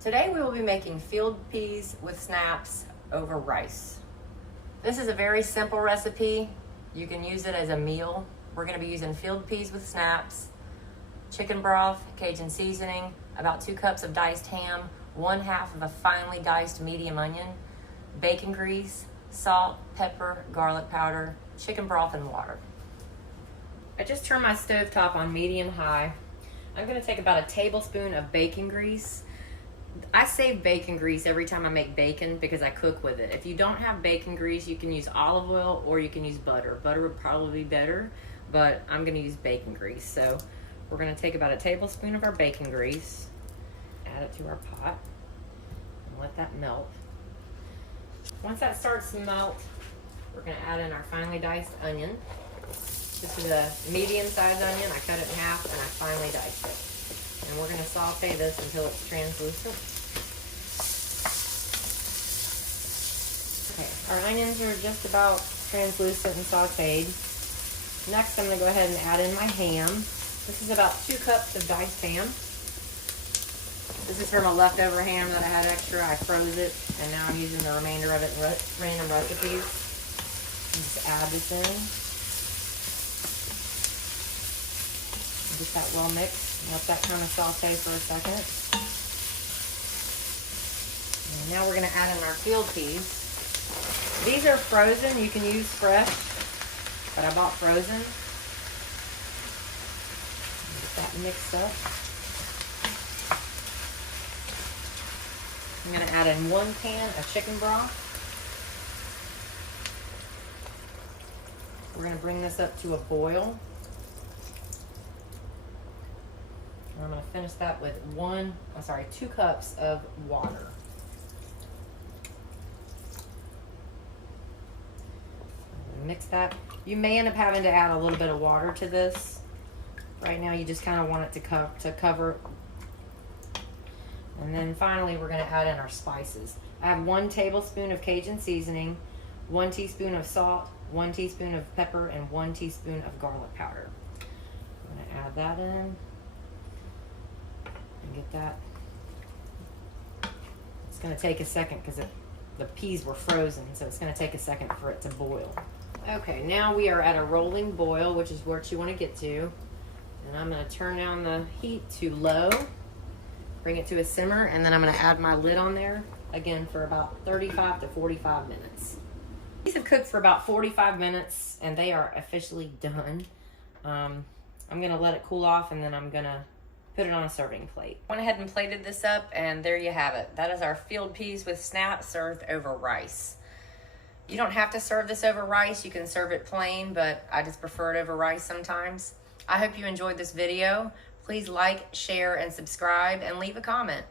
Today we will be making field peas with snaps over rice. This is a very simple recipe. You can use it as a meal. We're going to be using field peas with snaps, chicken broth, Cajun seasoning, about 2 cups of diced ham, 1/2 of a finely diced medium onion, bacon grease, salt, pepper, garlic powder, chicken broth, and water. I just turned my stovetop on medium high. I'm going to take about a tablespoon of bacon grease. I save bacon grease every time I make bacon because I cook with it. If you don't have bacon grease, you can use olive oil or you can use butter. Butter would probably be better, but I'm going to use bacon grease. So we're going to take about a tablespoon of our bacon grease, add it to our pot, and let that melt. Once that starts to melt, we're going to add in our finely diced onion. This is a medium-sized onion. I cut it in half and I finely diced it. And we're going to saute this until it's translucent. Okay, our onions are just about translucent and sauteed. Next, I'm going to go ahead and add in my ham. This is about 2 cups of diced ham. This is from a leftover ham that I had extra. I froze it, and now I'm using the remainder of it in random recipes. Just add this in. Get that well mixed. Let that kind of saute for a second. And now we're going to add in our field peas. These are frozen. You can use fresh, but I bought frozen. Get that mixed up. I'm going to add in 1 pan of chicken broth. We're going to bring this up to a boil. And I'm going to finish that with 2 cups of water. Mix that. You may end up having to add a little bit of water to this. Right now you just kind of want it to cover. And then finally we're going to add in our spices. I have 1 tablespoon of Cajun seasoning, 1 teaspoon of salt, 1 teaspoon of pepper, and 1 teaspoon of garlic powder. I'm going to add that in. Get that. It's going to take a second because the peas were frozen, so it's going to take a second for it to boil. Okay, now we are at a rolling boil, which is what you want to get to. And I'm going to turn down the heat to low, bring it to a simmer, and then I'm going to add my lid on there again for about 35 to 45 minutes. These have cooked for about 45 minutes and they are officially done. I'm going to let it cool off and then I'm going to put it on a serving plate. Went ahead and plated this up, and there you have it. That is our field peas with snaps served over rice. You don't have to serve this over rice. You can serve it plain, but I just prefer it over rice sometimes. I hope you enjoyed this video. Please like, share, and subscribe, and leave a comment.